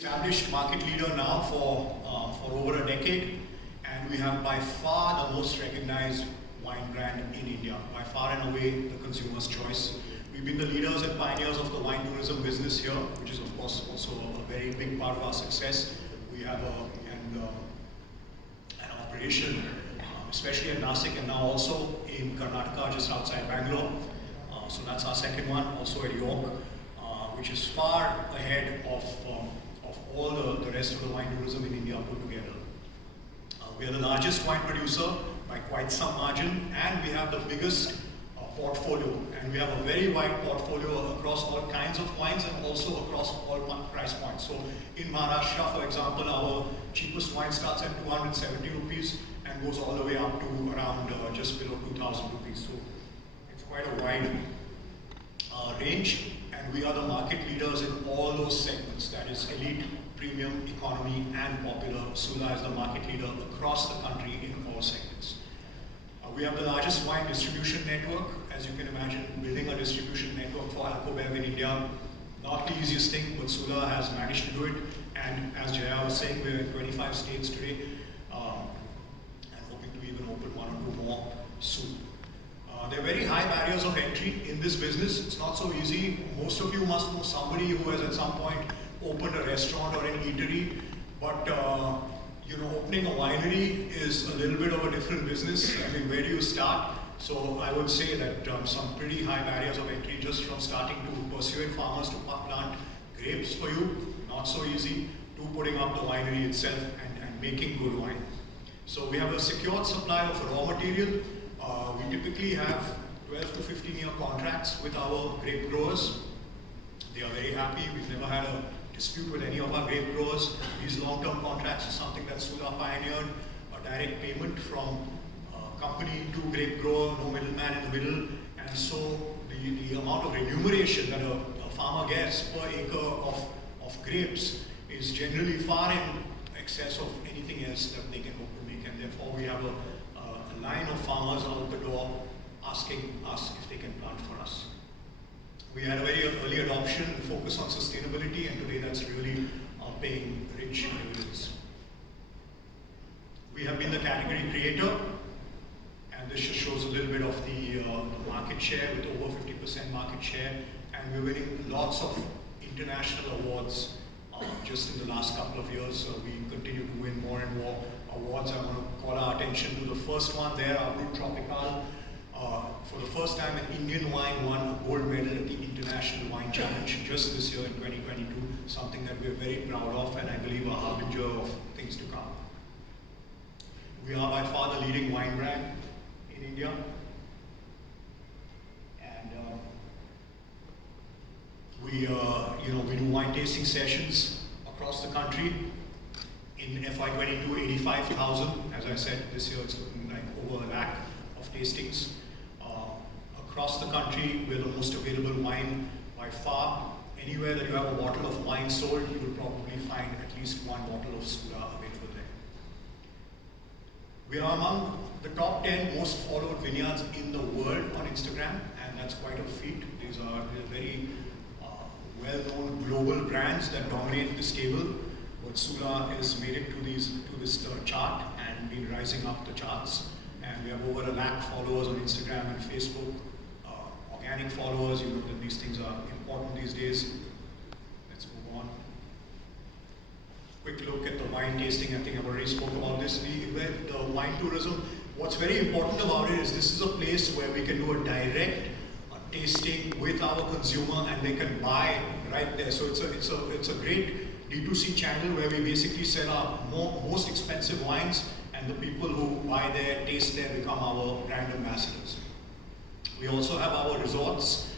Established market leader now for over a decade, and we have by far the most recognized wine brand in India, by far and away the consumer's choice. We've been the leaders and pioneers of the wine tourism business here, which is of course also a very big part of our success. We have an operation, especially in Nashik and now also in Karnataka, just outside Bangalore. So that's our second one, also at York, which is far ahead of all the rest of the wine tourism in India put together. We are the largest wine producer by quite some margin, and we have the biggest portfolio, and we have a very wide portfolio across all kinds of wines and also across all price points. So in Maharashtra, for example, our cheapest wine starts at 270 rupees and goes all the way up to around just below 2,000 rupees. So it's quite a wide range, and we are the market leaders in all those segments, that is elite, premium, economy, and popular. Sula is the market leader across the country in all segments. We have the largest wine distribution network. As you can imagine, building a distribution network for Alcobev in India, not the easiest thing, but Sula has managed to do it. And as Jaya was saying, we're in 25 states today, and hoping to even open one or two more soon. There are very high barriers of entry in this business. It's not so easy. Most of you must know somebody who has at some point opened a restaurant or an eatery, but opening a winery is a little bit of a different business. I mean, where do you start? So I would say that some pretty high barriers of entry just from starting to persuade farmers to plant grapes for you, not so easy, to putting up the winery itself and making good wine. So we have a secured supply of raw material. We typically have 12 to 15-year contracts with our grape growers. They are very happy. We've never had a dispute with any of our grape growers. These long-term contracts is something that Sula pioneered, a direct payment from company to grape grower, no middleman in the middle, and so the amount of remuneration that a farmer gets per acre of grapes is generally far in excess of anything else that they can hope to make, and therefore we have a line of farmers out the door asking us if they can plant for us. We had a very early adoption and focus on sustainability, and today that's really paying rich dividends. We have been the category creator, and this just shows a little bit of the market share with over 50% market share, and we're winning lots of international awards just in the last couple of years. So we continue to win more and more awards. I want to call our attention to the first one there, our Brut Tropical. For the first time, an Indian wine won a gold medal at the International Wine Challenge just this year in 2022, something that we're very proud of and I believe a harbinger of things to come. We are by far the leading wine brand in India, and we do wine tasting sessions across the country. In FY22, 85,000. As I said, this year it's looking like over 1 lakh of tastings. Across the country, we're the most available wine by far. Anywhere that you have a bottle of wine sold, you will probably find at least one bottle of Sula available there. We are among the top 10 most followed vineyards in the world on Instagram, and that's quite a feat. These are very well-known global brands that dominate this table. But Sula has made it to this chart and been rising up the charts. And we have over 1 lakh followers on Instagram and Facebook. Organic followers, you know that these things are important these days. Let's move on. Quick look at the wine tasting. I think I've already spoke about this. The wine tourism, what's very important about it is this is a place where we can do a direct tasting with our consumer and they can buy right there. So it's a great D2C channel where we basically sell our most expensive wines, and the people who buy there, taste there, become our brand ambassadors. We also have our resorts,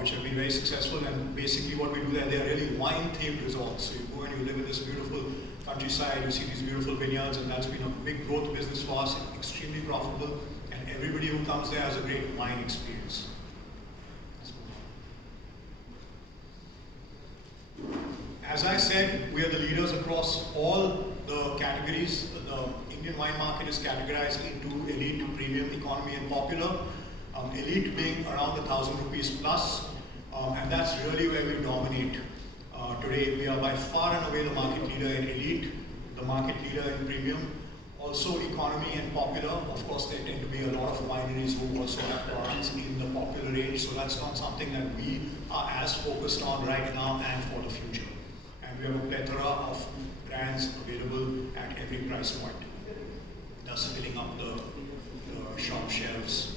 which have been very successful, and basically what we do there, they are really wine-themed resorts. So you go and you live in this beautiful countryside, you see these beautiful vineyards, and that's been a big growth business for us, extremely profitable, and everybody who comes there has a great wine experience. As I said, we are the leaders across all the categories. The Indian wine market is categorized into elite, premium, economy, and popular. Elite being around 1,000 rupees plus, and that's really where we dominate. Today, we are by far and away the market leader in elite, the market leader in premium, also economy and popular. Of course, there tend to be a lot of wineries who also have products in the popular range, so that's not something that we are as focused on right now and for the future. And we have a plethora of brands available at every price point, thus filling up the shop shelves